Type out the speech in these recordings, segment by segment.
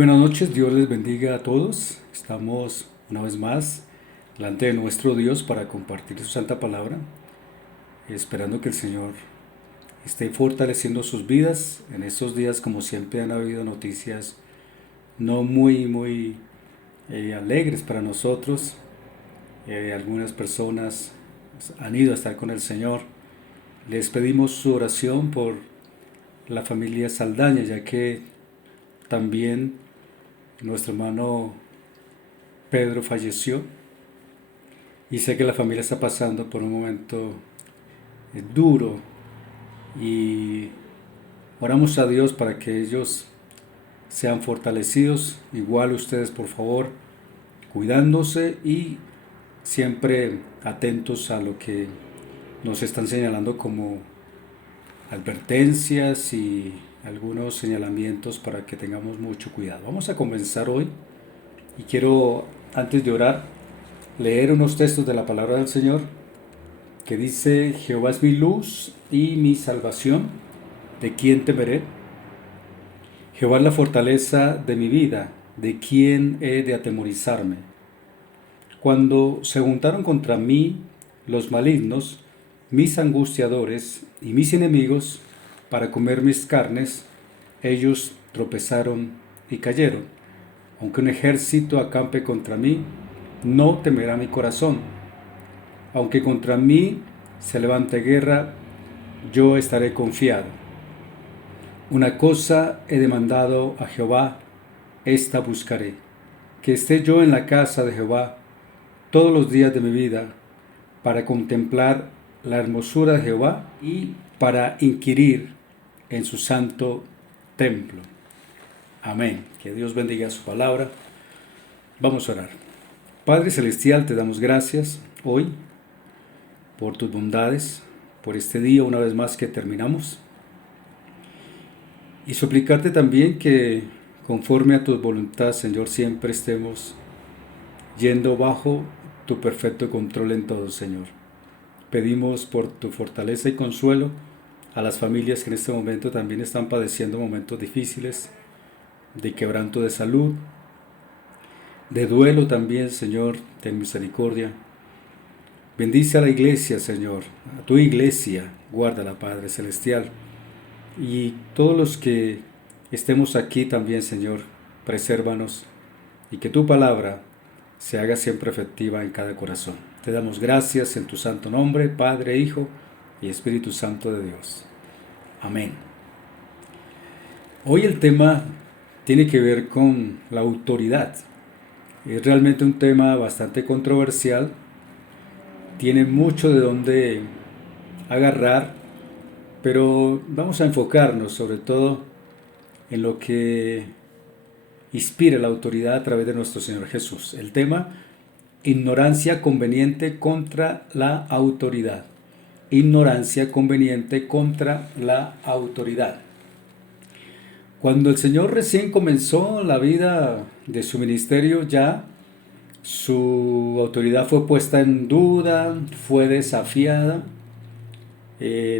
buenas noches, Dios les bendiga a todos. Estamos una vez más delante de nuestro Dios para compartir su santa palabra, esperando que el Señor esté fortaleciendo sus vidas. En estos días, como siempre, han habido noticias no muy alegres para nosotros. Algunas personas han ido a estar con el Señor. Les pedimos su oración por la familia Saldaña, ya que también nuestro hermano Pedro falleció y sé que la familia está pasando por un momento duro y oramos a Dios para que ellos sean fortalecidos. Igual ustedes, por favor, cuidándose y siempre atentos a lo que nos están señalando como advertencias y algunos señalamientos para que tengamos mucho cuidado. Vamos a comenzar hoy y quiero, antes de orar, leer unos textos de la palabra del Señor que dice: Jehová es mi luz y mi salvación, ¿de quién temeré? Jehová es la fortaleza de mi vida, ¿de quién he de atemorizarme? Cuando se juntaron contra mí los malignos, mis angustiadores y mis enemigos, para comer mis carnes, ellos tropezaron y cayeron. Aunque un ejército acampe contra mí, no temerá mi corazón. Aunque contra mí se levante guerra, yo estaré confiado. Una cosa he demandado a Jehová, esta buscaré, que esté yo en la casa de Jehová todos los días de mi vida, para contemplar la hermosura de Jehová y para inquirir en su santo templo. Amén. Que Dios bendiga su palabra. Vamos a orar. Padre Celestial, te damos gracias hoy por tus bondades, por este día una vez más que terminamos. Y suplicarte también que conforme a tu voluntad, Señor, siempre estemos yendo bajo tu perfecto control en todo, Señor. Pedimos por tu fortaleza y consuelo a las familias que en este momento también están padeciendo momentos difíciles, de quebranto de salud, de duelo también, Señor, ten misericordia. Bendice a la iglesia, Señor, a tu iglesia, guárdala, Padre Celestial. Y todos los que estemos aquí también, Señor, presérvanos y que tu palabra se haga siempre efectiva en cada corazón. Te damos gracias en tu santo nombre, Padre, Hijo y Espíritu Santo de Dios. Amén. Hoy el tema tiene que ver con la autoridad. Es realmente un tema bastante controversial. Tiene mucho de dónde agarrar, pero vamos a enfocarnos sobre todo en lo que inspira la autoridad a través de nuestro Señor Jesús. El tema: ignorancia conveniente contra la autoridad. Ignorancia conveniente contra la autoridad. Cuando el Señor recién comenzó la vida de su ministerio, ya su autoridad fue puesta en duda, fue desafiada.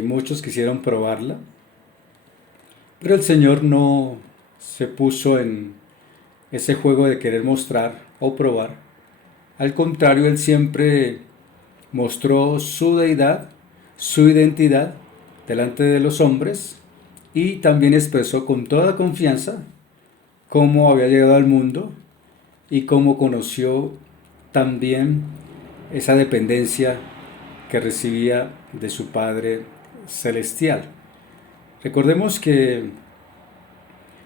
Muchos quisieron probarla, pero el Señor no se puso en ese juego de querer mostrar o probar. Al contrario, Él siempre mostró su deidad, su identidad delante de los hombres, y también expresó con toda confianza cómo había llegado al mundo y cómo conoció también esa dependencia que recibía de su Padre Celestial. Recordemos que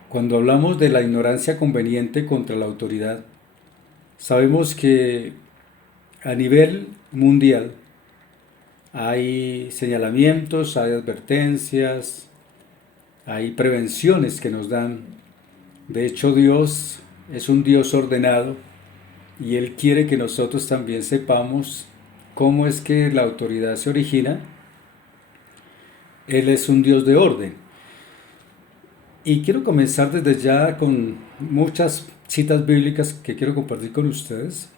cuando hablamos de la ignorancia conveniente contra la autoridad, sabemos que a nivel mundial hay señalamientos, hay advertencias, hay prevenciones que nos dan. De hecho, Dios es un Dios ordenado y Él quiere que nosotros también sepamos cómo es que la autoridad se origina. Él es un Dios de orden. Y quiero comenzar desde ya con muchas citas bíblicas que quiero compartir con ustedes.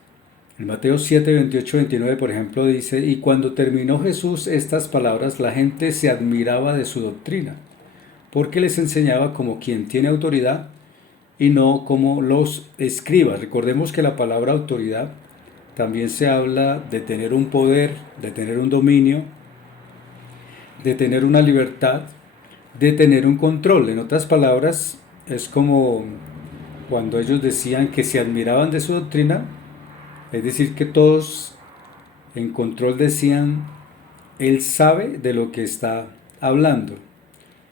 En Mateo 7, 28, 29, por ejemplo, dice: y cuando terminó Jesús estas palabras, la gente se admiraba de su doctrina, porque les enseñaba como quien tiene autoridad y no como los escribas. Recordemos que la palabra autoridad también se habla de tener un poder, de tener un dominio, de tener una libertad, de tener un control. En otras palabras, es como cuando ellos decían que se admiraban de su doctrina, es decir, que todos en control decían, él sabe de lo que está hablando.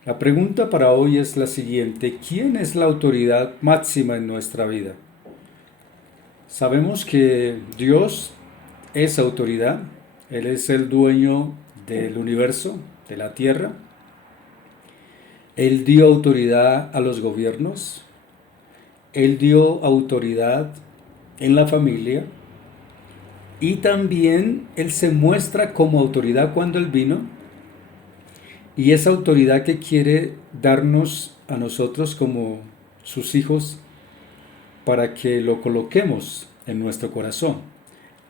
La pregunta para hoy es la siguiente: ¿quién es la autoridad máxima en nuestra vida? Sabemos que Dios es autoridad, Él es el dueño del universo, de la tierra. Él dio autoridad a los gobiernos, Él dio autoridad en la familia y también Él se muestra como autoridad cuando Él vino, y esa autoridad que quiere darnos a nosotros como sus hijos para que lo coloquemos en nuestro corazón.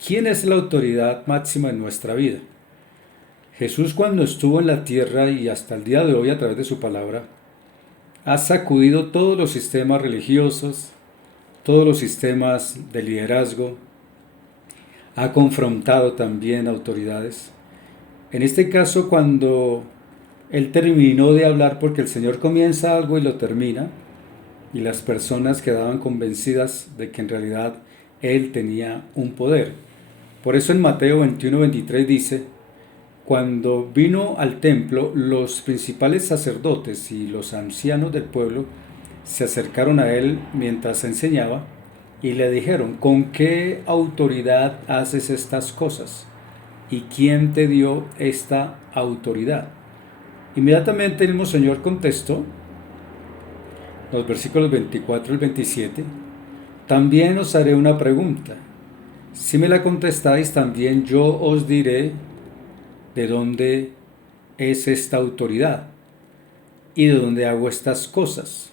¿Quién es la autoridad máxima en nuestra vida? Jesús, cuando estuvo en la tierra y hasta el día de hoy a través de su palabra, ha sacudido todos los sistemas religiosos, todos los sistemas de liderazgo, ha confrontado también autoridades. En este caso, cuando Él terminó de hablar, porque el Señor comienza algo y lo termina, y las personas quedaban convencidas de que en realidad Él tenía un poder. Por eso en Mateo 21-23 dice: cuando vino al templo, los principales sacerdotes y los ancianos del pueblo se acercaron a Él mientras enseñaba y le dijeron: ¿con qué autoridad haces estas cosas? ¿Y quién te dio esta autoridad? Inmediatamente el mismo Señor contestó, los versículos 24 y 27, también os haré una pregunta. Si me la contestáis, también yo os diré de dónde es esta autoridad y de dónde hago estas cosas.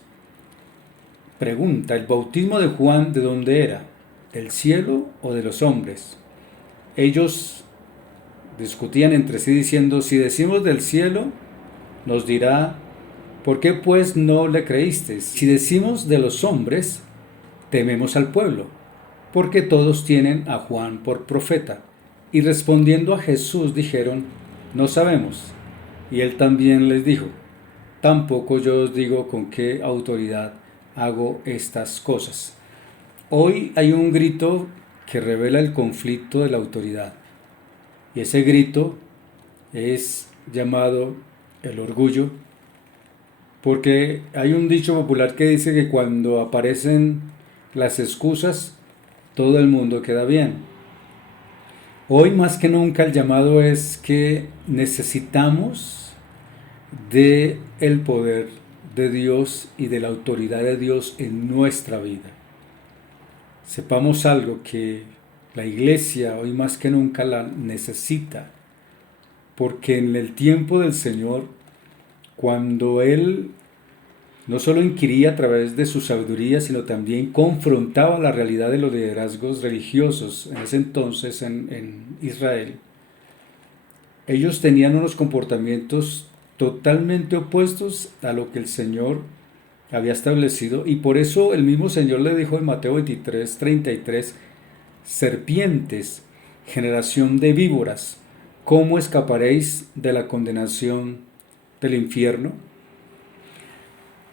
Pregunta: ¿el bautismo de Juan de dónde era? ¿Del cielo o de los hombres? Ellos discutían entre sí diciendo: si decimos del cielo, nos dirá: ¿por qué pues no le creísteis? Si decimos de los hombres, tememos al pueblo, porque todos tienen a Juan por profeta. Y respondiendo a Jesús dijeron: no sabemos. Y él también les dijo: tampoco yo os digo con qué autoridad hago estas cosas. Hoy hay un grito que revela el conflicto de la autoridad, y ese grito es llamado el orgullo, porque hay un dicho popular que dice que cuando aparecen las excusas, todo el mundo queda bien. Hoy más que nunca el llamado es que necesitamos de el poder de Dios y de la autoridad de Dios en nuestra vida. Sepamos algo, que la iglesia hoy más que nunca la necesita, porque en el tiempo del Señor, cuando Él no solo inquiría a través de su sabiduría, sino también confrontaba la realidad de los liderazgos religiosos en ese entonces en Israel, ellos tenían unos comportamientos totalmente opuestos a lo que el Señor había establecido, y por eso el mismo Señor le dijo en Mateo 23:33: serpientes, generación de víboras, ¿cómo escaparéis de la condenación del infierno?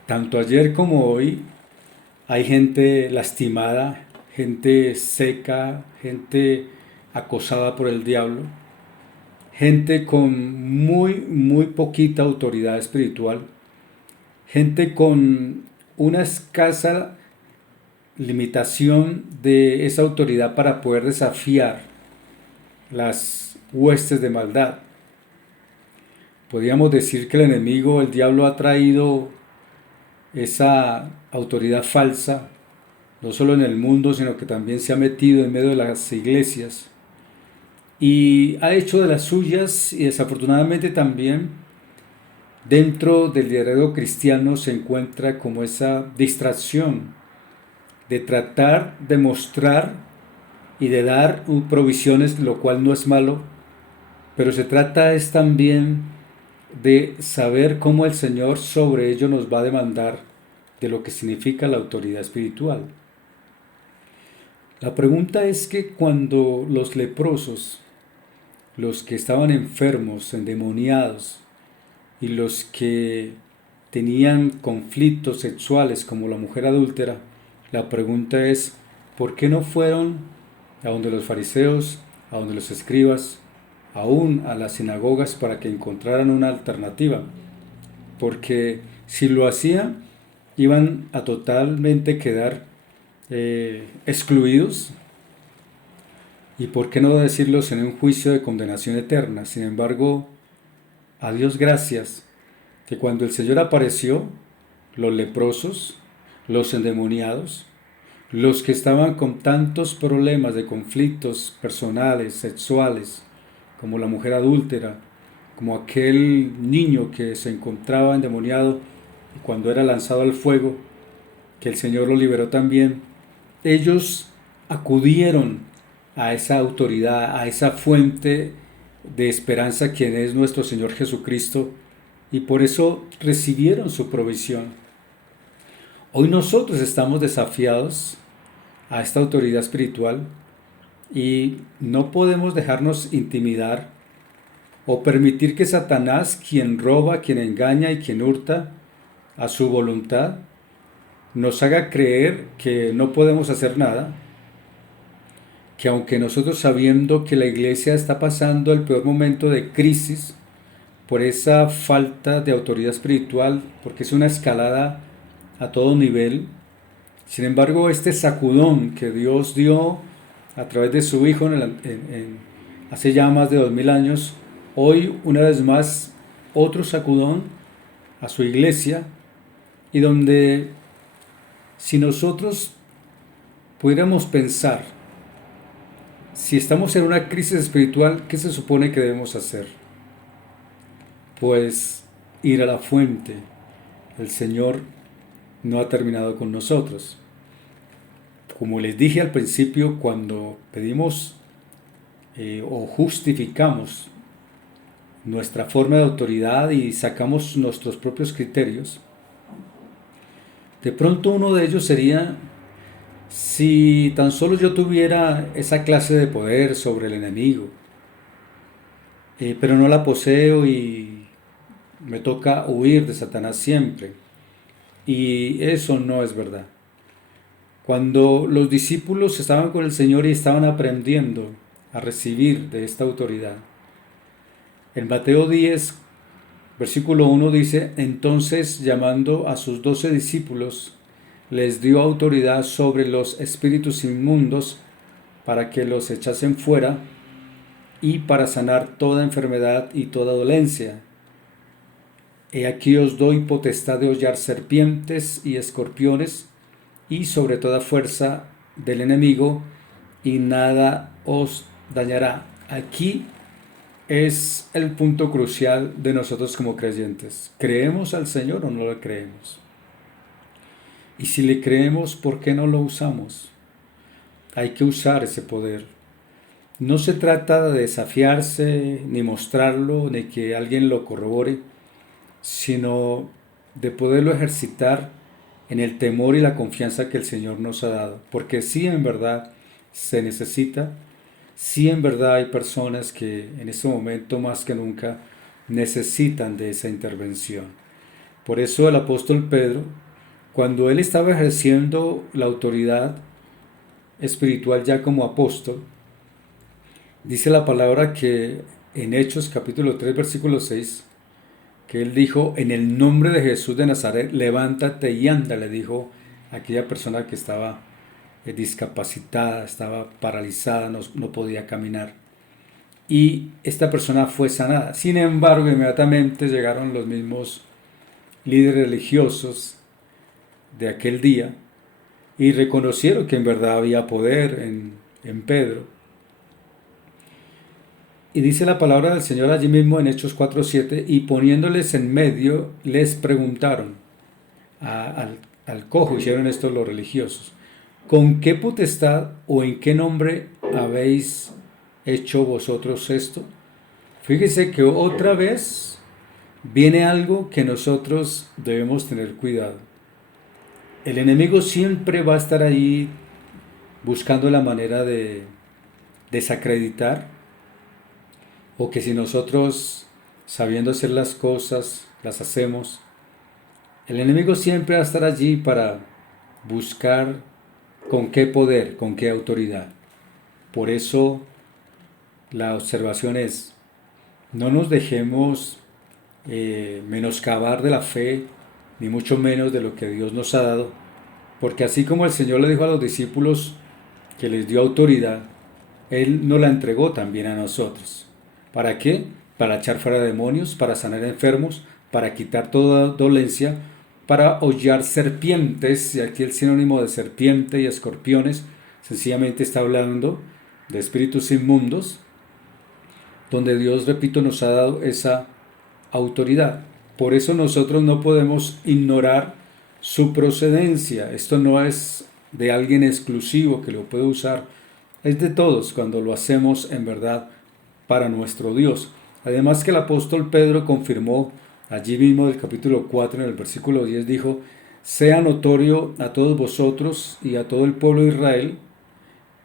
Tanto ayer como hoy hay gente lastimada, gente seca, gente acosada por el diablo, gente con muy poquita autoridad espiritual, gente con una escasa limitación de esa autoridad para poder desafiar las huestes de maldad. Podríamos decir que el enemigo, el diablo, ha traído esa autoridad falsa, no solo en el mundo, sino que también se ha metido en medio de las iglesias y ha hecho de las suyas, y desafortunadamente también dentro del liderazgo cristiano se encuentra como esa distracción de tratar de mostrar y de dar provisiones, lo cual no es malo, pero se trata es también de saber cómo el Señor sobre ello nos va a demandar de lo que significa la autoridad espiritual. La pregunta es que cuando los leprosos, los que estaban enfermos, endemoniados, y los que tenían conflictos sexuales como la mujer adúltera, la pregunta es, ¿por qué no fueron a donde los fariseos, a donde los escribas, aún a las sinagogas para que encontraran una alternativa? Porque si lo hacían, iban a totalmente quedar excluidos, y por qué no decirlos en un juicio de condenación eterna. Sin embargo, a Dios gracias, que cuando el Señor apareció, los leprosos, los endemoniados, los que estaban con tantos problemas de conflictos personales, sexuales, como la mujer adúltera, como aquel niño que se encontraba endemoniado y cuando era lanzado al fuego, que el Señor lo liberó también, ellos acudieron a esa autoridad, a esa fuente de esperanza, quien es nuestro Señor Jesucristo, y por eso recibieron su provisión. Hoy nosotros estamos desafiados a esta autoridad espiritual y no podemos dejarnos intimidar o permitir que Satanás, quien roba, quien engaña y quien hurta a su voluntad, nos haga creer que no podemos hacer nada, que aunque nosotros sabiendo que la iglesia está pasando el peor momento de crisis por esa falta de autoridad espiritual, porque es una escalada a todo nivel, sin embargo este sacudón que Dios dio a través de su Hijo hace ya más de 2000 años, hoy una vez más otro sacudón a su iglesia, y donde si nosotros pudiéramos pensar, si estamos en una crisis espiritual, ¿qué se supone que debemos hacer? Pues ir a la fuente. El Señor no ha terminado con nosotros. Como les dije al principio, cuando pedimos o justificamos nuestra forma de autoridad y sacamos nuestros propios criterios, de pronto uno de ellos sería: si tan solo yo tuviera esa clase de poder sobre el enemigo, pero no la poseo y me toca huir de Satanás siempre. Y eso no es verdad. Cuando los discípulos estaban con el Señor y estaban aprendiendo a recibir de esta autoridad, en Mateo 10, versículo 1 dice: entonces, llamando a sus 12 discípulos, les dio autoridad sobre los espíritus inmundos para que los echasen fuera y para sanar toda enfermedad y toda dolencia. He aquí os doy potestad de hollar serpientes y escorpiones y sobre toda fuerza del enemigo, y nada os dañará. Aquí es el punto crucial de nosotros como creyentes. ¿Creemos al Señor o no le creemos? Y si le creemos, ¿por qué no lo usamos? Hay que usar ese poder. No se trata de desafiarse, ni mostrarlo, ni que alguien lo corrobore, sino de poderlo ejercitar en el temor y la confianza que el Señor nos ha dado. Porque sí, en verdad se necesita, sí, en verdad hay personas que en este momento más que nunca necesitan de esa intervención. Por eso el apóstol Pedro, cuando él estaba ejerciendo la autoridad espiritual ya como apóstol, dice la palabra que en Hechos capítulo 3 versículo 6, que él dijo: en el nombre de Jesús de Nazaret, levántate y anda, le dijo a aquella persona que estaba discapacitada, estaba paralizada, no podía caminar. Y esta persona fue sanada. Sin embargo, inmediatamente llegaron los mismos líderes religiosos de aquel día y reconocieron que en verdad había poder en Pedro. Y dice la palabra del Señor allí mismo en Hechos 4:7, y poniéndoles en medio, les preguntaron al cojo, hicieron esto los religiosos: ¿con qué potestad o en qué nombre habéis hecho vosotros esto? Fíjese que otra vez viene algo que nosotros debemos tener cuidado. el enemigo siempre va a estar ahí buscando la manera de desacreditar, o que si nosotros, sabiendo hacer las cosas, las hacemos, el enemigo siempre va a estar allí para buscar con qué poder, con qué autoridad. Por eso la observación es, no nos dejemos menoscabar de la fe, ni mucho menos de lo que Dios nos ha dado, porque así como el Señor le dijo a los discípulos que les dio autoridad, Él nos la entregó también a nosotros. ¿Para qué? Para echar fuera demonios, para sanar enfermos, para quitar toda dolencia, para hollar serpientes, y aquí el sinónimo de serpiente y escorpiones sencillamente está hablando de espíritus inmundos, donde Dios, repito, nos ha dado esa autoridad. Por eso nosotros no podemos ignorar su procedencia. Esto no es de alguien exclusivo que lo puede usar, es de todos cuando lo hacemos en verdad para nuestro Dios. Además que el apóstol Pedro confirmó allí mismo del capítulo 4 en el versículo 10, dijo: sea notorio a todos vosotros y a todo el pueblo de Israel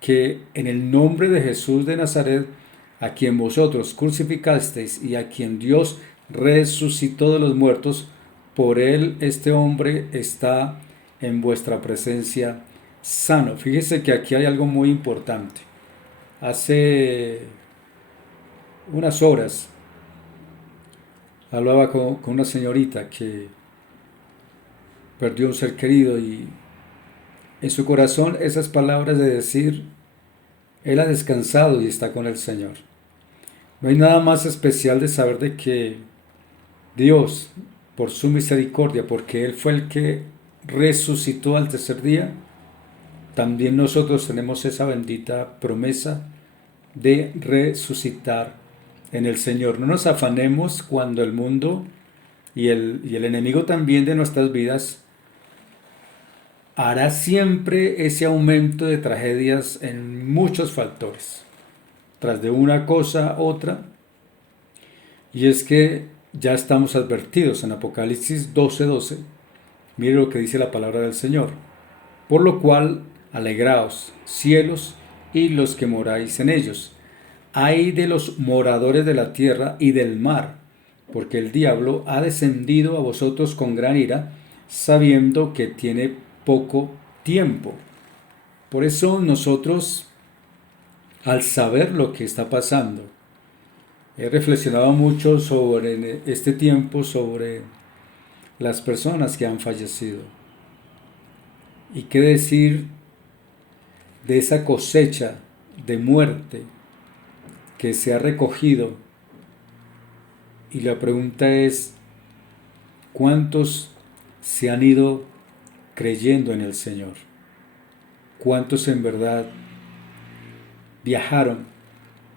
que en el nombre de Jesús de Nazaret, a quien vosotros crucificasteis y a quien Dios resucitó de los muertos, por él este hombre está en vuestra presencia sano. Fíjese que aquí hay algo muy importante. Hace unas horas hablaba con una señorita que perdió un ser querido, y en su corazón esas palabras de decir: él ha descansado y está con el Señor. No hay nada más especial de saber de que Dios, por su misericordia, porque Él fue el que resucitó al tercer día, también nosotros tenemos esa bendita promesa de resucitar en el Señor. No nos afanemos cuando el mundo y el enemigo también de nuestras vidas hará siempre ese aumento de tragedias en muchos factores, tras de una cosa otra, y es que ya estamos advertidos en Apocalipsis 12:12. Mire lo que dice la palabra del Señor: por lo cual, alegraos, cielos, y los que moráis en ellos. Ay de los moradores de la tierra y del mar, porque el diablo ha descendido a vosotros con gran ira, sabiendo que tiene poco tiempo. Por eso nosotros, al saber lo que está pasando, he reflexionado mucho sobre este tiempo, sobre las personas que han fallecido. Y qué decir de esa cosecha de muerte que se ha recogido. Y la pregunta es: ¿cuántos se han ido creyendo en el Señor? ¿Cuántos en verdad viajaron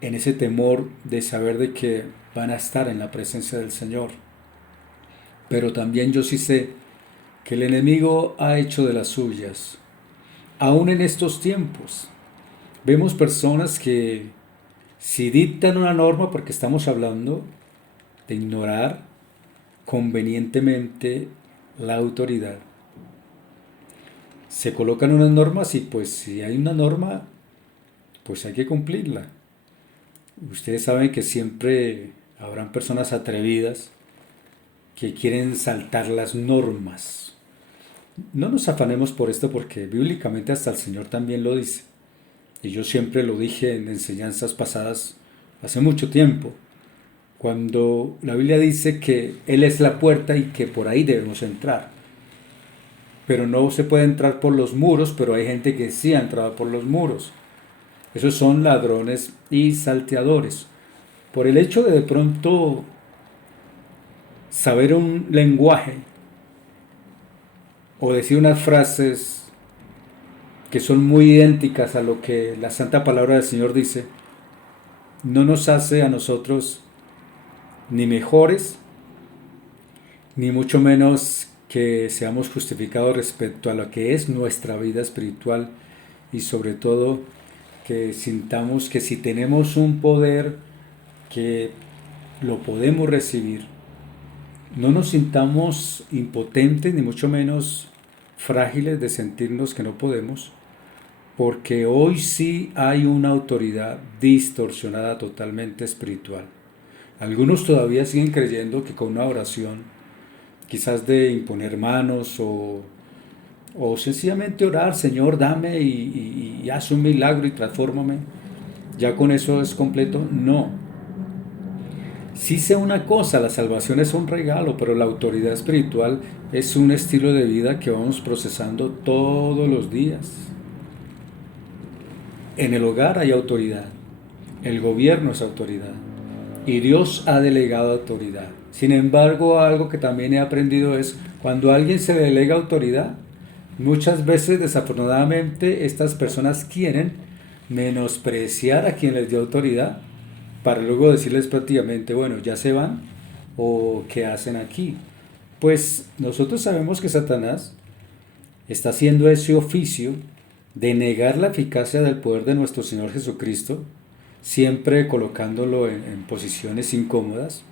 en ese temor de saber de que van a estar en la presencia del Señor? Pero también yo sí sé que el enemigo ha hecho de las suyas. Aún en estos tiempos vemos personas que, si dictan una norma, porque estamos hablando de ignorar convenientemente la autoridad, se colocan unas normas y pues si hay una norma, pues hay que cumplirla. Ustedes saben que siempre habrán personas atrevidas que quieren saltar las normas. No nos afanemos por esto, porque bíblicamente hasta el Señor también lo dice. Y yo siempre lo dije en enseñanzas pasadas hace mucho tiempo, cuando la Biblia dice que Él es la puerta y que por ahí debemos entrar. Pero no se puede entrar por los muros, pero hay gente que sí ha entrado por los muros. Esos son ladrones y salteadores. Por el hecho de pronto saber un lenguaje o decir unas frases que son muy idénticas a lo que la santa palabra del Señor dice, no nos hace a nosotros ni mejores, ni mucho menos que seamos justificados respecto a lo que es nuestra vida espiritual, y sobre todo que sintamos que si tenemos un poder que lo podemos recibir, no nos sintamos impotentes ni mucho menos frágiles de sentirnos que no podemos, porque hoy sí hay una autoridad distorsionada totalmente espiritual. Algunos todavía siguen creyendo que con una oración, quizás de imponer manos o sencillamente orar, Señor, dame y haz un milagro y transfórmame, ya con eso es completo. No. Sí sé una cosa, la salvación es un regalo, pero la autoridad espiritual es un estilo de vida que vamos procesando todos los días. En el hogar hay autoridad, el gobierno es autoridad y Dios ha delegado autoridad. Sin embargo, algo que también he aprendido es cuando alguien se delega autoridad, muchas veces desafortunadamente estas personas quieren menospreciar a quien les dio autoridad para luego decirles prácticamente, bueno, ya se van o qué hacen aquí. Pues nosotros sabemos que Satanás está haciendo ese oficio de negar la eficacia del poder de nuestro Señor Jesucristo, siempre colocándolo en posiciones incómodas,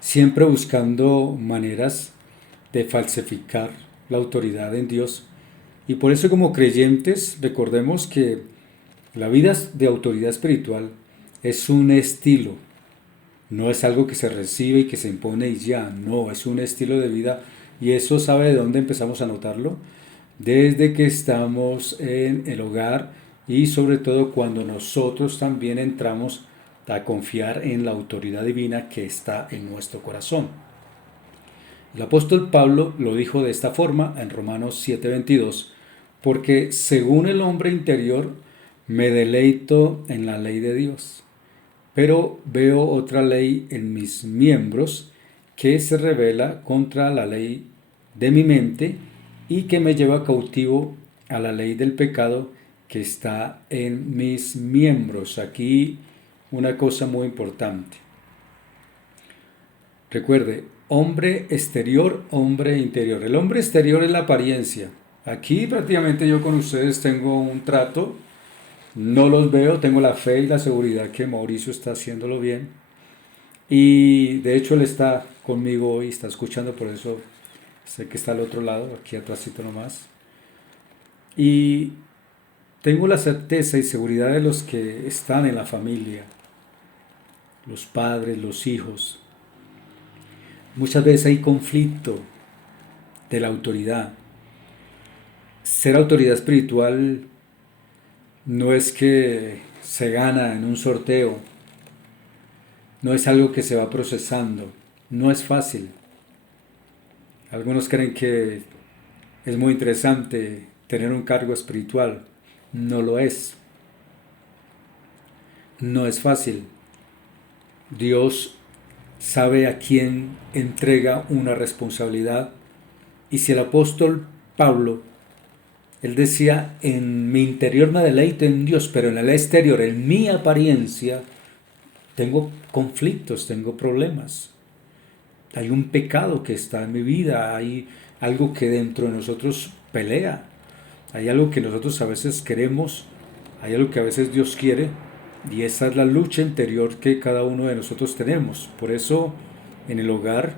siempre buscando maneras de falsificar la autoridad en Dios. Y por eso como creyentes recordemos que la vida de autoridad espiritual es un estilo, no es algo que se recibe y que se impone y ya, no, es un estilo de vida. Y eso, ¿sabe de dónde empezamos a notarlo? Desde que estamos en el hogar y sobre todo cuando nosotros también entramos a confiar en la autoridad divina que está en nuestro corazón. El apóstol Pablo lo dijo de esta forma en Romanos 7:22, porque según el hombre interior me deleito en la ley de Dios, pero veo otra ley en mis miembros que se revela contra la ley de mi mente y que me lleva cautivo a la ley del pecado que está en mis miembros. Aquí una cosa muy importante. Recuerde, hombre exterior, hombre interior. El hombre exterior es la apariencia. Aquí prácticamente yo con ustedes tengo un trato, no los veo, tengo la fe y la seguridad que Mauricio está haciéndolo bien. Y de hecho él está conmigo hoy, está escuchando, por eso sé que está al otro lado, aquí atrásito nomás. Y tengo la certeza y seguridad de los que están en la familia, los padres, los hijos. Muchas veces hay conflicto de la autoridad. Ser autoridad espiritual no es que se gana en un sorteo, no es algo que se va procesando, no es fácil. Algunos creen que es muy interesante tener un cargo espiritual, no lo es. No es fácil. Dios sabe a quién entrega una responsabilidad. Y si el apóstol Pablo, él decía, en mi interior me deleito en Dios, pero en el exterior, en mi apariencia, tengo conflictos, tengo problemas. Hay un pecado que está en mi vida, hay algo que dentro de nosotros pelea, hay algo que nosotros a veces queremos, hay algo que a veces Dios quiere, y esa es la lucha interior que cada uno de nosotros tenemos. Por eso, en el hogar,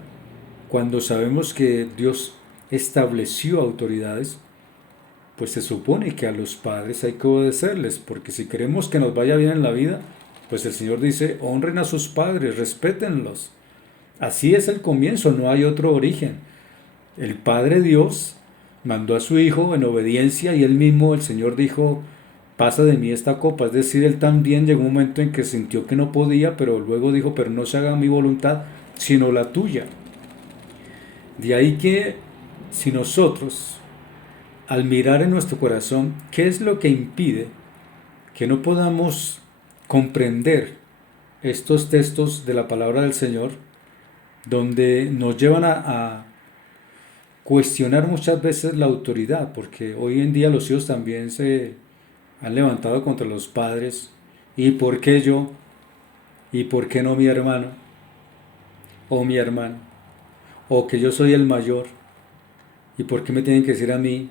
cuando sabemos que Dios estableció autoridades, pues se supone que a los padres hay que obedecerles, porque si queremos que nos vaya bien en la vida, pues el Señor dice, honren a sus padres, respétenlos. Así es el comienzo, no hay otro origen. El Padre Dios mandó a su Hijo en obediencia y él mismo, el Señor dijo, pasa de mí esta copa. Es decir, él también llegó un momento en que sintió que no podía, pero luego dijo, pero no se haga mi voluntad, sino la tuya. De ahí que si nosotros, al mirar en nuestro corazón, ¿qué es lo que impide que no podamos comprender estos textos de la palabra del Señor, donde nos llevan a cuestionar muchas veces la autoridad? Porque hoy en día los hijos también se han levantado contra los padres. ¿Y por qué yo? ¿Y por qué no mi hermano? ¿O mi hermano? ¿O que yo soy el mayor? ¿Y por qué me tienen que decir a mí?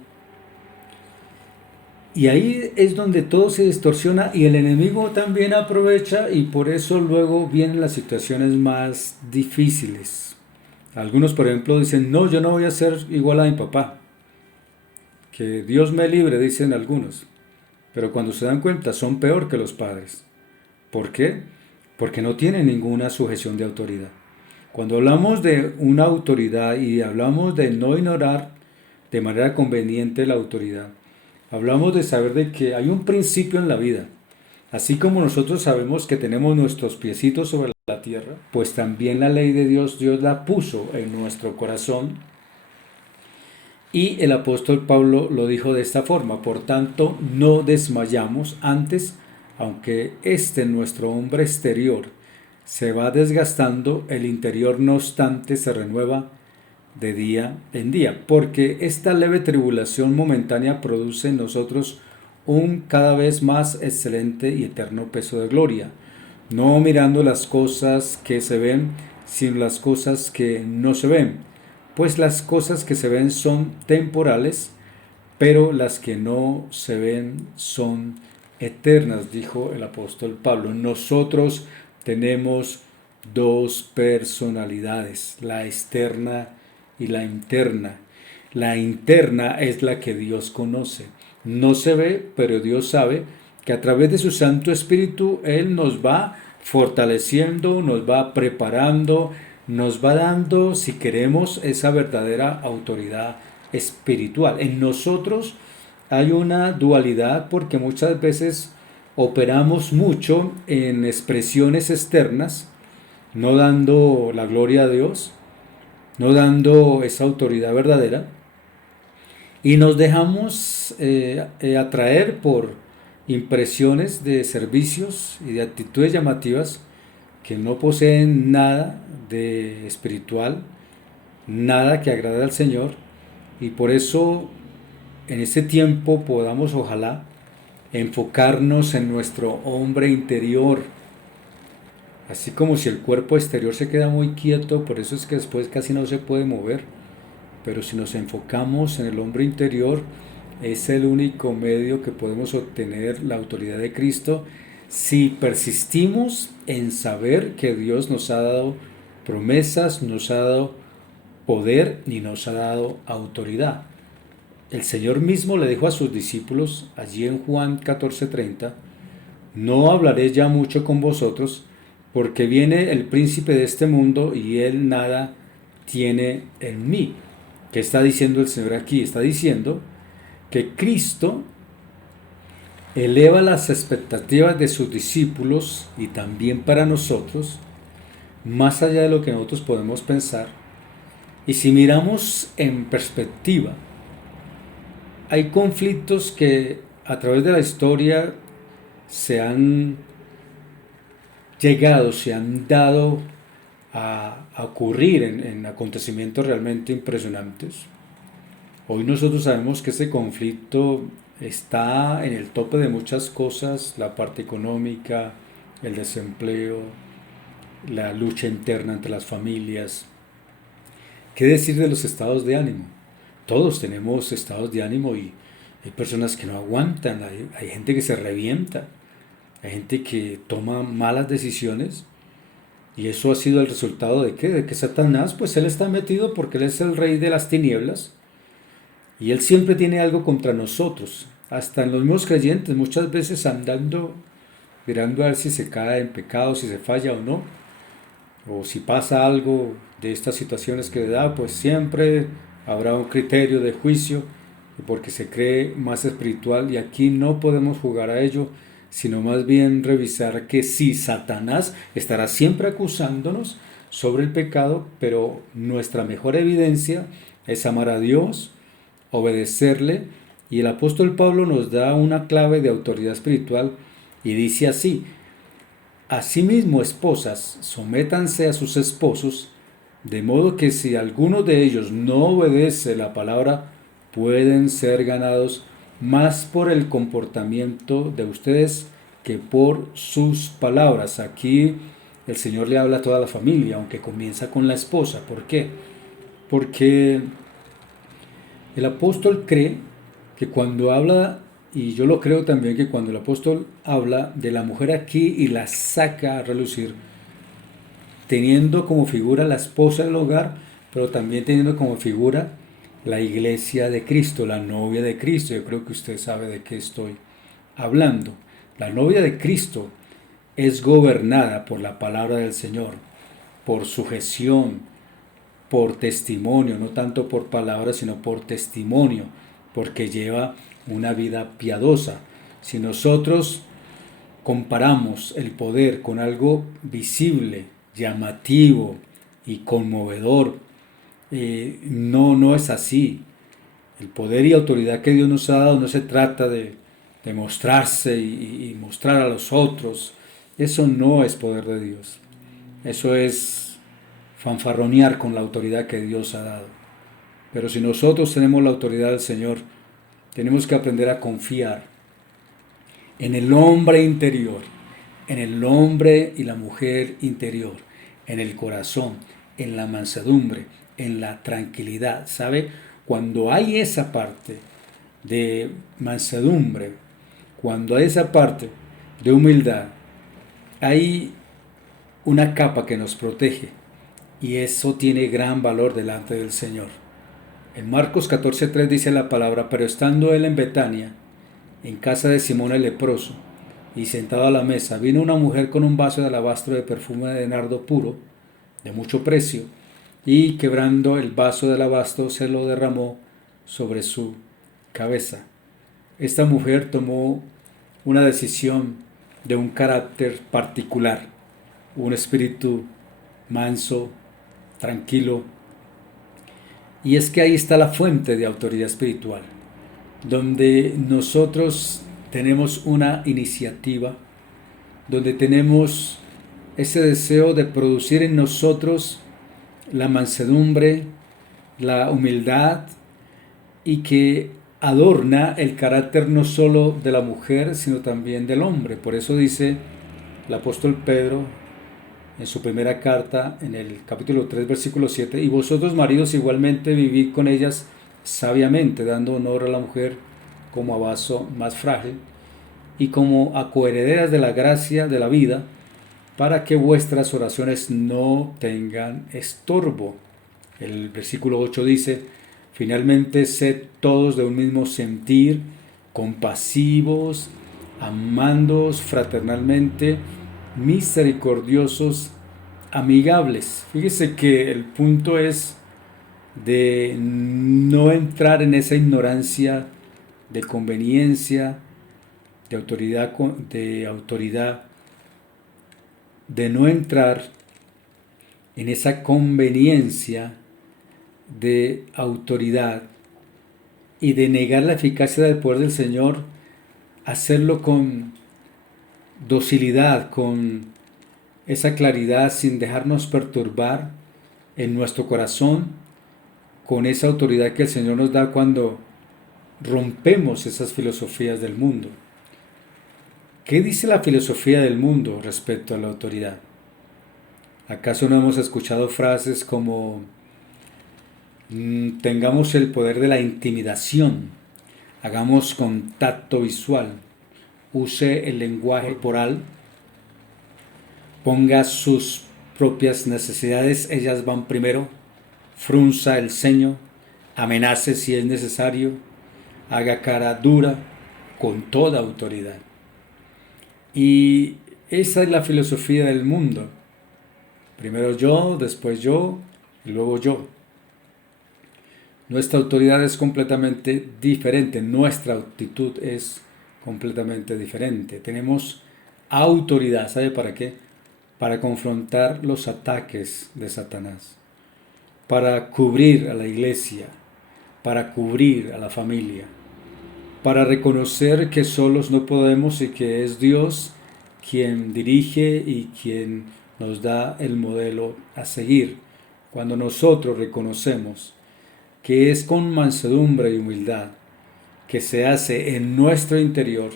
Y ahí es donde todo se distorsiona y el enemigo también aprovecha, y por eso luego vienen las situaciones más difíciles. Algunos, por ejemplo, dicen, no, yo no voy a ser igual a mi papá. que Dios me libre, dicen algunos, pero cuando se dan cuenta son peor que los padres. ¿Por qué? Porque no tienen ninguna sujeción de autoridad. Cuando hablamos de una autoridad y hablamos de no ignorar de manera conveniente la autoridad, hablamos de saber de que hay un principio en la vida. Así como nosotros sabemos que tenemos nuestros piecitos sobre la tierra, pues también la ley de Dios, Dios la puso en nuestro corazón. Y el apóstol Pablo lo dijo de esta forma: por tanto, no desmayamos antes, aunque nuestro hombre exterior se va desgastando, el interior no obstante se renueva de día en día, porque esta leve tribulación momentánea produce en nosotros un cada vez más excelente y eterno peso de gloria, no mirando las cosas que se ven, sino las cosas que no se ven, pues las cosas que se ven son temporales, pero las que no se ven son eternas, dijo el apóstol Pablo. Nosotros tenemos dos personalidades, la externa y la interna. La interna es la que Dios conoce. No se ve, pero Dios sabe que a través de su Santo Espíritu Él nos va fortaleciendo, nos va preparando, nos va dando, si queremos, esa verdadera autoridad espiritual. En nosotros hay una dualidad porque muchas veces operamos mucho en expresiones externas, no dando la gloria a Dios, no dando esa autoridad verdadera, y nos dejamos atraer por impresiones de servicios y de actitudes llamativas que no poseen nada de espiritual, nada que agrade al Señor, y por eso en este tiempo podamos, ojalá, enfocarnos en nuestro hombre interior, así como si el cuerpo exterior se queda muy quieto, por eso es que después casi no se puede mover. Pero si nos enfocamos en el hombre interior, es el único medio que podemos obtener la autoridad de Cristo si persistimos en saber que Dios nos ha dado promesas, nos ha dado poder y nos ha dado autoridad. El Señor mismo le dijo a sus discípulos allí en Juan 14:30: no hablaré ya mucho con vosotros, porque viene el príncipe de este mundo y él nada tiene en mí. ¿Qué está diciendo el Señor aquí? Está diciendo que Cristo eleva las expectativas de sus discípulos y también para nosotros, más allá de lo que nosotros podemos pensar. Y si miramos en perspectiva, hay conflictos que a través de la historia se han llegado, se han dado a ocurrir en acontecimientos realmente impresionantes. Hoy nosotros sabemos que ese conflicto está en el tope de muchas cosas: la parte económica, el desempleo, la lucha interna entre las familias. ¿Qué decir de los estados de ánimo? Todos tenemos estados de ánimo y hay personas que no aguantan, hay gente que se revienta, hay gente que toma malas decisiones. Y eso ha sido el resultado de ¿qué? De que Satanás, pues él está metido porque él es el rey de las tinieblas y él siempre tiene algo contra nosotros. Hasta en los mismos creyentes, muchas veces andando, mirando a ver si se cae en pecado, si se falla o no, o si pasa algo de estas situaciones que le da, pues siempre habrá un criterio de juicio porque se cree más espiritual, y aquí no podemos jugar a ello, sino más bien revisar que sí, Satanás estará siempre acusándonos sobre el pecado, pero nuestra mejor evidencia es amar a Dios, obedecerle, y el apóstol Pablo nos da una clave de autoridad espiritual y dice así: asimismo, esposas, sométanse a sus esposos, de modo que si alguno de ellos no obedece la palabra, pueden ser ganados más por el comportamiento de ustedes que por sus palabras. Aquí el Señor le habla a toda la familia, aunque comienza con la esposa. ¿Por qué? Porque el apóstol cree que cuando habla, y yo lo creo también, que cuando el apóstol habla de la mujer aquí y la saca a relucir, teniendo como figura la esposa del hogar, pero también teniendo como figura la iglesia de Cristo, la novia de Cristo. Yo creo que usted sabe de qué estoy hablando. La novia de Cristo es gobernada por la palabra del Señor, por sujeción, por testimonio, no tanto por palabras, sino por testimonio, porque lleva una vida piadosa. Si nosotros comparamos el poder con algo visible, llamativo y conmovedor, no es así. El poder y autoridad que Dios nos ha dado no se trata de mostrarse y mostrar a los otros. Eso no es poder de Dios. Eso es fanfarronear con la autoridad que Dios ha dado. Pero si nosotros tenemos la autoridad del Señor, tenemos que aprender a confiar en el hombre interior, en el hombre y la mujer interior, en el corazón, en la mansedumbre, en la tranquilidad. ¿Sabe? Cuando hay esa parte de mansedumbre, cuando hay esa parte de humildad, hay una capa que nos protege y eso tiene gran valor delante del Señor. En Marcos 14:3 dice la palabra: pero estando él en Betania, en casa de Simón el leproso, y sentado a la mesa, vino una mujer con un vaso de alabastro de perfume de nardo puro, de mucho precio, y quebrando el vaso de alabastro se lo derramó sobre su cabeza. Esta mujer tomó una decisión de un carácter particular, un espíritu manso, tranquilo, y es que ahí está la fuente de autoridad espiritual, donde nosotros tenemos una iniciativa, donde tenemos ese deseo de producir en nosotros la mansedumbre, la humildad, y que adorna el carácter no solo de la mujer, sino también del hombre. Por eso dice el apóstol Pedro en su primera carta, en el capítulo 3, versículo 7, y vosotros maridos igualmente vivid con ellas sabiamente, dando honor a la mujer como a vaso más frágil y como a coherederas de la gracia de la vida, para que vuestras oraciones no tengan estorbo. El versículo 8 dice: finalmente sed todos de un mismo sentir, compasivos, amándoos fraternalmente, misericordiosos, amigables. Fíjese que el punto es de no entrar en esa ignorancia de conveniencia, de autoridad, de no entrar en esa conveniencia de autoridad y de negar la eficacia del poder del Señor, hacerlo con docilidad, con esa claridad, sin dejarnos perturbar en nuestro corazón con esa autoridad que el Señor nos da cuando rompemos esas filosofías del mundo. ¿Qué dice la filosofía del mundo respecto a la autoridad? ¿Acaso no hemos escuchado frases como tengamos el poder de la intimidación, hagamos contacto visual, use el lenguaje corporal, ponga sus propias necesidades, ellas van primero, frunza el ceño, amenace si es necesario, haga cara dura, con toda autoridad? Y esa es la filosofía del mundo. Primero yo, después yo, y luego yo. Nuestra autoridad es completamente diferente, nuestra actitud es completamente diferente. Tenemos autoridad, ¿sabe para qué? Para confrontar los ataques de Satanás, para cubrir a la iglesia, para cubrir a la familia, para reconocer que solos no podemos y que es Dios quien dirige y quien nos da el modelo a seguir. Cuando nosotros reconocemos que es con mansedumbre y humildad que se hace en nuestro interior,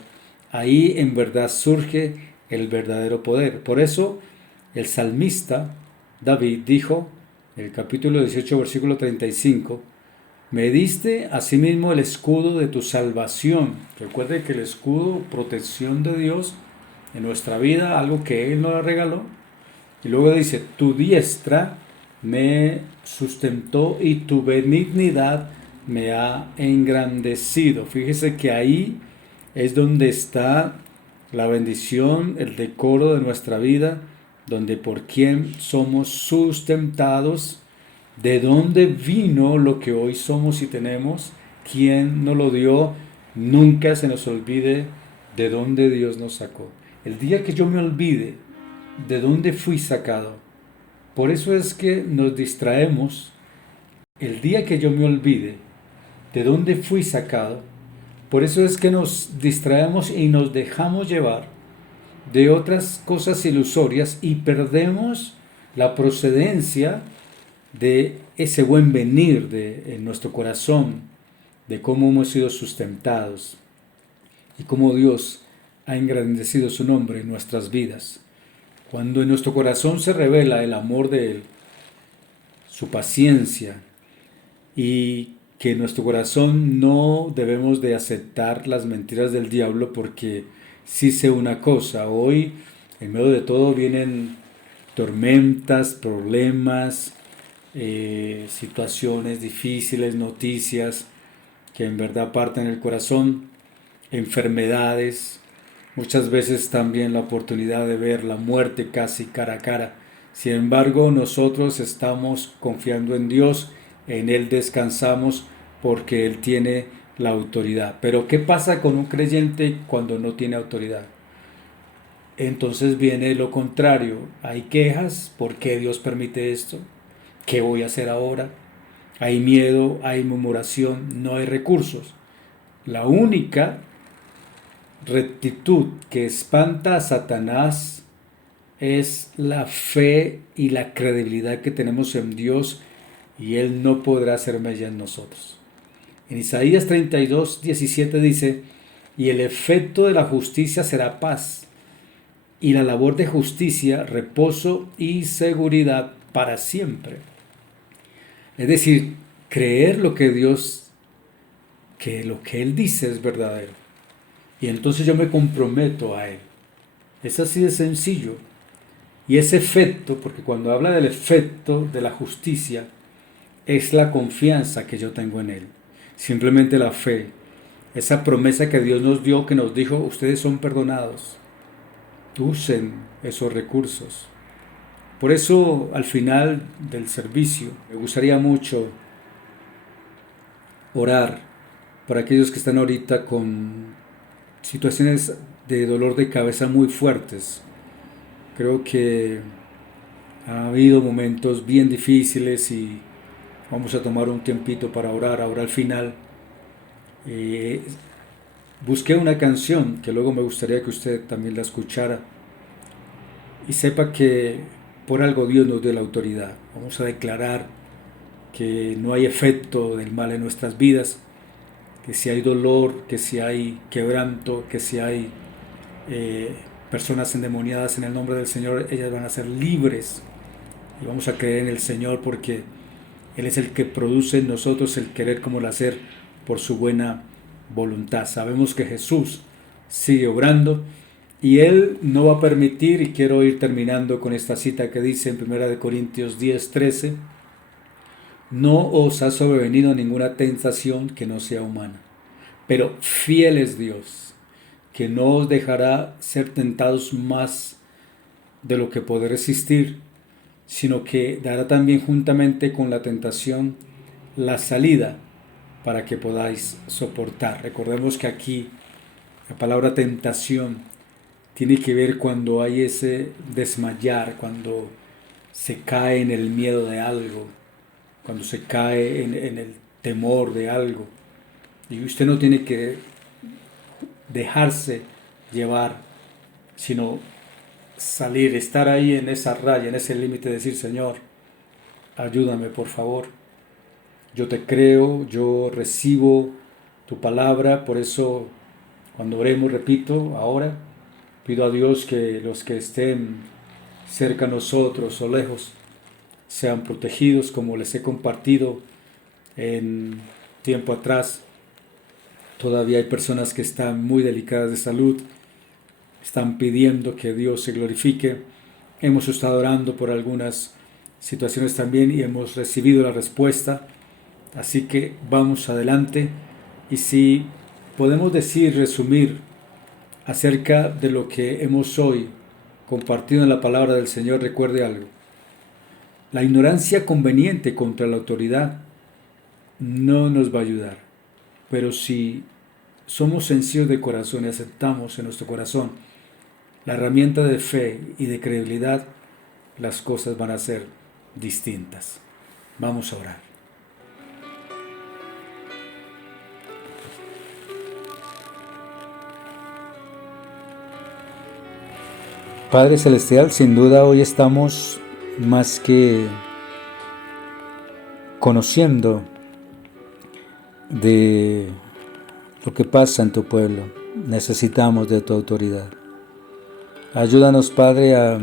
ahí en verdad surge el verdadero poder. Por eso el salmista David dijo, en el capítulo 18, versículo 35, me diste asimismo el escudo de tu salvación. Recuerde que el escudo, protección de Dios en nuestra vida, algo que Él nos regaló. Y luego dice, tu diestra me sustentó y tu benignidad me ha engrandecido. Fíjese que ahí es donde está la bendición, el decoro de nuestra vida, donde por quién somos sustentados, de dónde vino lo que hoy somos y tenemos, quién nos lo dio. Nunca se nos olvide de dónde Dios nos sacó. El día que yo me olvide de dónde fui sacado, por eso es que nos distraemos. El día que yo me olvide de dónde fui sacado, por eso es que nos distraemos y nos dejamos llevar de otras cosas ilusorias y perdemos la procedencia de ese buen venir en nuestro corazón, de cómo hemos sido sustentados y cómo Dios ha engrandecido su nombre en nuestras vidas. Cuando en nuestro corazón se revela el amor de Él, su paciencia, y que en nuestro corazón no debemos de aceptar las mentiras del diablo, porque sí sé una cosa: hoy en medio de todo vienen tormentas, problemas, situaciones difíciles, noticias que en verdad parten el corazón, enfermedades, muchas veces también la oportunidad de ver la muerte casi cara a cara. Sin embargo, nosotros estamos confiando en Dios, en Él descansamos porque Él tiene la autoridad. Pero ¿qué pasa con un creyente cuando no tiene autoridad? Entonces viene lo contrario, hay quejas: ¿por qué Dios permite esto? ¿Qué voy a hacer ahora? Hay miedo, hay murmuración, no hay recursos. La única rectitud que espanta a Satanás es la fe y la credibilidad que tenemos en Dios, y Él no podrá hacer mella en nosotros. En Isaías 32:17 dice: y el efecto de la justicia será paz, y la labor de justicia reposo y seguridad para siempre. Es decir, creer lo que Dios, que lo que Él dice es verdadero. Y entonces yo me comprometo a Él. Es así de sencillo. Y ese efecto, porque cuando habla del efecto de la justicia, es la confianza que yo tengo en Él. Simplemente la fe. Esa promesa que Dios nos dio, que nos dijo: ustedes son perdonados. Usen esos recursos. Por eso, al final del servicio, me gustaría mucho orar por aquellos que están ahorita con situaciones de dolor de cabeza muy fuertes. Creo que ha habido momentos bien difíciles y vamos a tomar un tiempito para orar. Ahora al final busqué una canción que luego me gustaría que usted también la escuchara y sepa que por algo Dios nos dio la autoridad. Vamos a declarar que no hay efecto del mal en nuestras vidas, que si hay dolor, que si hay quebranto, que si hay personas endemoniadas, en el nombre del Señor ellas van a ser libres. Y vamos a creer en el Señor porque Él es el que produce en nosotros el querer como el hacer por su buena voluntad. Sabemos que Jesús sigue obrando y Él no va a permitir, y quiero ir terminando con esta cita que dice en 1 Corintios 10:13: no os ha sobrevenido ninguna tentación que no sea humana, pero fiel es Dios, que no os dejará ser tentados más de lo que podéis resistir, sino que dará también juntamente con la tentación la salida para que podáis soportar. Recordemos que aquí la palabra tentación tiene que ver cuando hay ese desmayar, cuando se cae en el miedo de algo, cuando se cae en el temor de algo. Y usted no tiene que dejarse llevar, sino salir, estar ahí en esa raya, en ese límite, decir: Señor, ayúdame por favor. Yo te creo, yo recibo tu palabra. Por eso cuando oremos, repito, ahora pido a Dios que los que estén cerca a nosotros o lejos sean protegidos, como les he compartido en tiempo atrás. Todavía hay personas que están muy delicadas de salud, están pidiendo que Dios se glorifique. Hemos estado orando por algunas situaciones también y hemos recibido la respuesta. Así que vamos adelante, y si podemos resumir acerca de lo que hemos hoy compartido en la palabra del Señor, recuerde algo. La ignorancia conveniente contra la autoridad no nos va a ayudar, pero si somos sencillos de corazón y aceptamos en nuestro corazón la herramienta de fe y de credibilidad, las cosas van a ser distintas. Vamos a orar. Padre Celestial, sin duda hoy estamos más que conociendo de lo que pasa en tu pueblo. Necesitamos de tu autoridad. Ayúdanos, Padre, a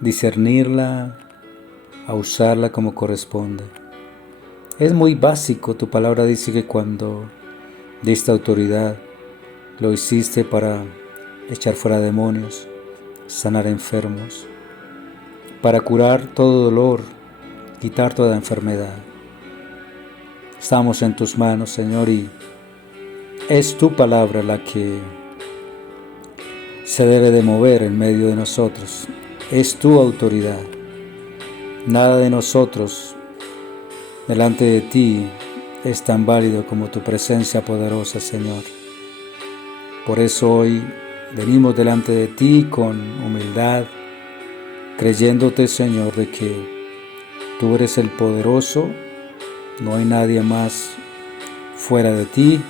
discernirla, a usarla como corresponde. Es muy básico, tu palabra dice que cuando diste autoridad, lo hiciste para echar fuera demonios, sanar enfermos, para curar todo dolor, quitar toda enfermedad. Estamos en tus manos, Señor, y es tu palabra la que se debe de mover en medio de nosotros. Es tu autoridad. Nada de nosotros delante de ti es tan válido como tu presencia poderosa, Señor. Por eso hoy venimos delante de ti con humildad, creyéndote, Señor, de que tú eres el poderoso, no hay nadie más fuera de ti.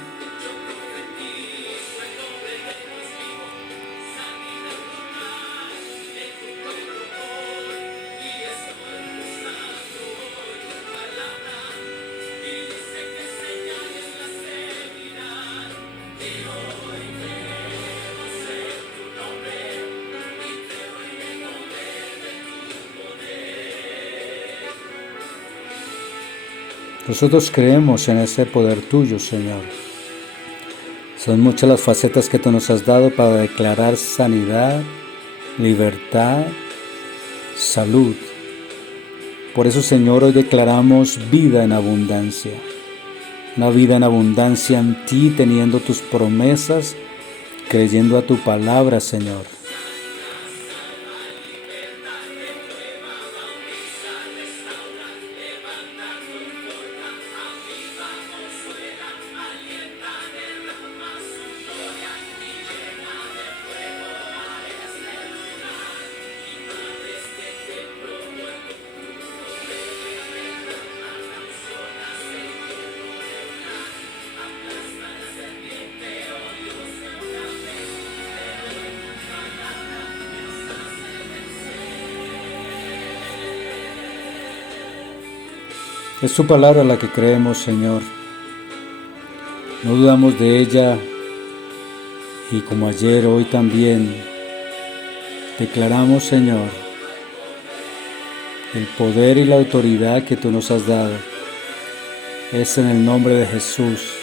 Nosotros creemos en ese poder tuyo, Señor. Son muchas las facetas que tú nos has dado para declarar sanidad, libertad, salud. Por eso, Señor, hoy declaramos vida en abundancia. Una vida en abundancia en ti, teniendo tus promesas, creyendo a tu palabra, Señor. Es tu palabra la que creemos, Señor. No dudamos de ella, y como ayer, hoy también declaramos, Señor, el poder y la autoridad que tú nos has dado. Es en el nombre de Jesús.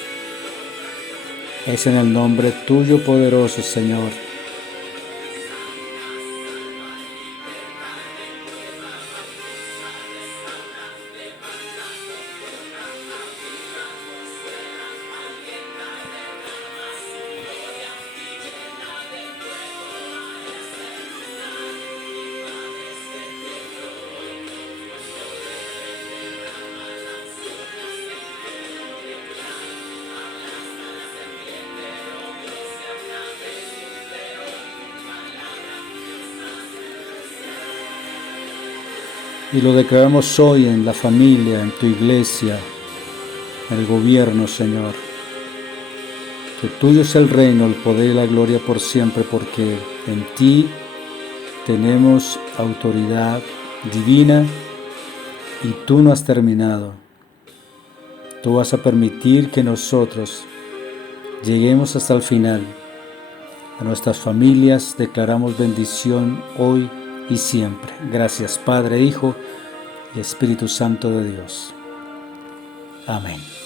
Es en el nombre tuyo poderoso, Señor. Y lo declaramos hoy en la familia, en tu iglesia, en el gobierno, Señor. Que tuyo es el reino, el poder y la gloria por siempre, porque en ti tenemos autoridad divina y tú no has terminado. Tú vas a permitir que nosotros lleguemos hasta el final. A nuestras familias declaramos bendición hoy y siempre. Gracias, Padre, Hijo y Espíritu Santo de Dios. Amén.